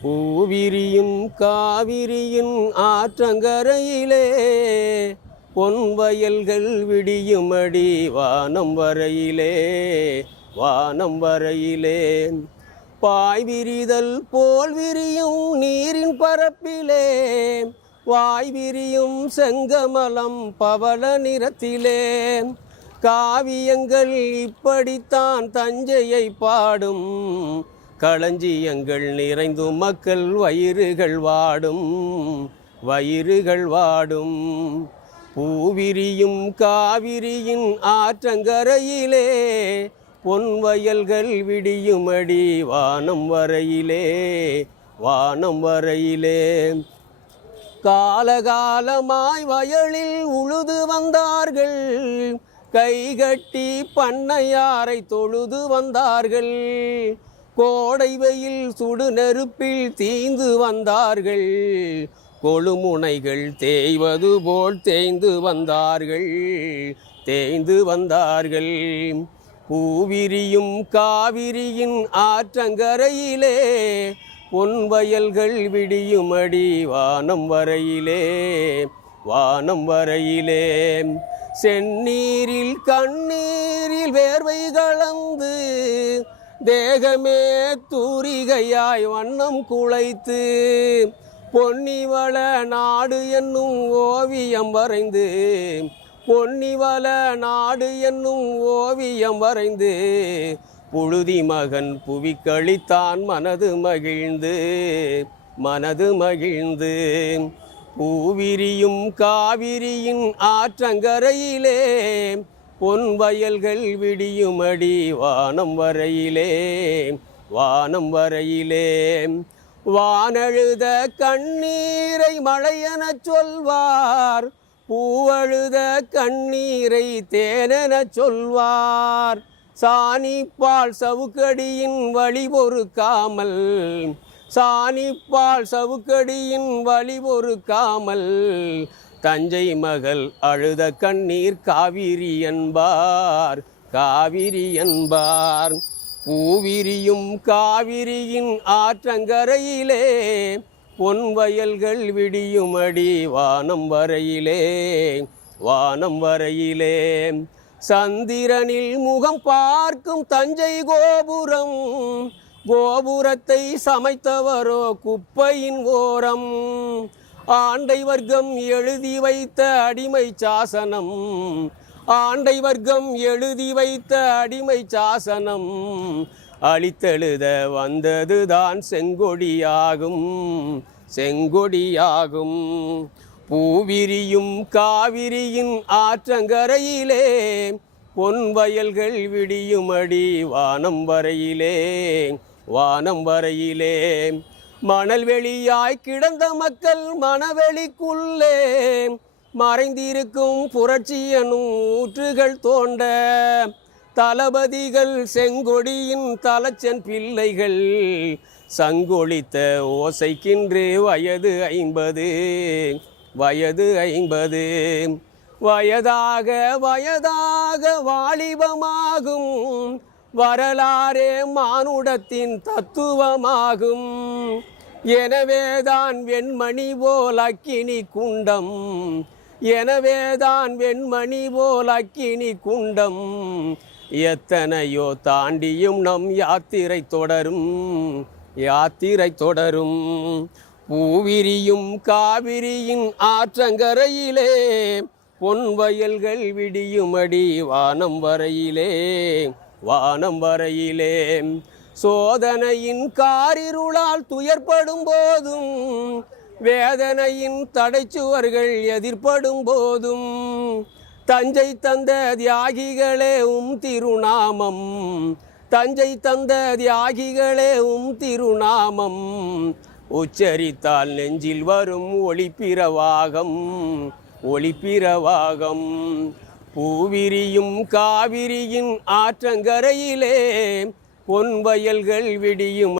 பூவிரியும் காவிரியின் ஆற்றங்கரையிலே பொன்வயல்கள் விடியுமடி வானம் வரையிலே வானம் வரையிலே பாய் விரிதல் போல் விரியும் நீரின் பரப்பிலே வாய் விரியும் செங்கமலம் பவள நிறத்திலே காவியங்கள் இப்படித்தான் தஞ்சையை பாடும் களஞ்சியங்கள் நிறைந்து மக்கள் வயிறுகள் வாடும் பூவிரியும் காவிரியின் ஆற்றங்கரையிலே பொன்வயல்கள் விடியுமடி வானம் வரையிலே வானம் வரையிலே காலகாலமாய் வயலில் உழுது வந்தார்கள் கைகட்டி பண்ணையாரை தொழுது வந்தார்கள் கோடை வெயில் சுடு நெருப்பில் தீந்து வந்தார்கள் கொழுமுனைகள் தேய்வது போல் தேய்ந்து வந்தார்கள் பூவிரியும் காவிரியின் ஆற்றங்கரையிலே பொன்வயல்கள் விடியுமடி வானம் வரையிலே வானம் வரையிலே செந்நீரில் கண்ணீரில் வேர்வை கலந்து தேகமே தூரிகையாய் வண்ணம் குளைத்து பொன்னிவள நாடு என்னும் ஓவியம் வரைந்து பொன்னிவள நாடு என்னும் ஓவியம் வரைந்து புழுதி மகன் புவிக்களித்தான் மனது மகிழ்ந்து பூவிரியும் காவிரியின் ஆற்றங்கரையிலே பொன்வயல்கள் விடியுமடி வானம் வரையிலே வானம் வரையிலே வானழுத கண்ணீரை மழையெனச் சொல்வார் பூவழுத கண்ணீரை தேனெனச் சொல்வார் சாணிப்பால் சவுக்கடியின் வழி பொறுக்காமல் தஞ்சை மகள் அழுத கண்ணீர் காவிரி என்பார் பூவிரியும் காவிரியின் ஆற்றங்கரையிலே பொன்வயல்கள் விடியுமடி வானம் வரையிலே சந்திரனில் முகம் பார்க்கும் தஞ்சை கோபுரத்தை சமைத்தவரோ குப்பையின் ஓரம் ஆண்டை வர்க்கம் எழுதி வைத்த அடிமை சாசனம் அழித்தெழுத வந்ததுதான் செங்கொடியாகும் பூவிரியும் காவிரியின் ஆற்றங்கரையிலே பொன்வயல்கள் விடியுமடி வானம் வரையிலே மணல் வெளியாய் கிடந்த மக்கள் மனவெளிக்குள்ளே மறைந்திருக்கும் புரட்சி எனும் ஊற்றுகள் தோண்ட தளபதிகள் செங்கொடியின் தலச்சன் பிள்ளைகள் சங்கொழித்த ஓசைக்கின்று வயது 50 வயதாக வாலிபமாகும் வரலாறே மானுடத்தின் தத்துவமாகும் எனவேதான் வெண்மணி போல் அக்கினி குண்டம் எத்தனையோ தாண்டியும் நம் யாத்திரை தொடரும் பூவிரியும் காவிரியின் ஆற்றங்கரையிலே பொன்வயல்கள் விடியுமடி வானம் வரையிலே சோதனையின் காரிருளால் துயர்படும் போதும் வேதனையின் தடைச்சுவர்கள் எதிர்படும் போதும் தஞ்சை தந்த தியாகிகளே திருநாமம் உச்சரித்தால் நெஞ்சில் வரும் ஒளிப்பிரவாகம் பூவிரியும் காவிரியின் ஆற்றங்கரையிலே பொன்வயல்கள் விடியும்